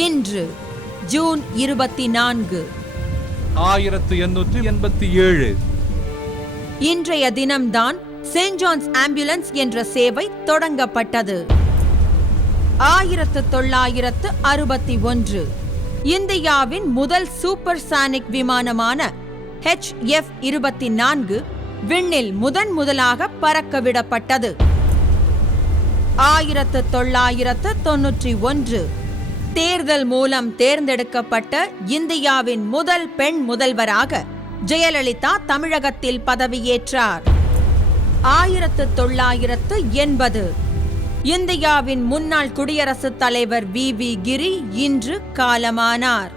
இன்று ஜூன் 24, 1887. இன்றைய தினம்தான் Saint John's ambulance என்ற சேவை தொடங்கப்பட்டது. 1961 இந்தியாவின் முதல் சூப்பர்சானிக் விமானமான HF-24 விண்ணில் முதலாக பறக்கவிடப்பட்டது. 1991 தேர்தல் மூலம் தேர்ந்தெடுக்கப்பட்ட இந்தியாவின் முதல் பெண் முதல்வராக ஜெயலலிதா தமிழகத்தில் பதவியேற்றார். 1980 இந்தியாவின் முன்னாள் குடியரசுத் தலைவர் V.V. கிரி இன்று காலமானார்.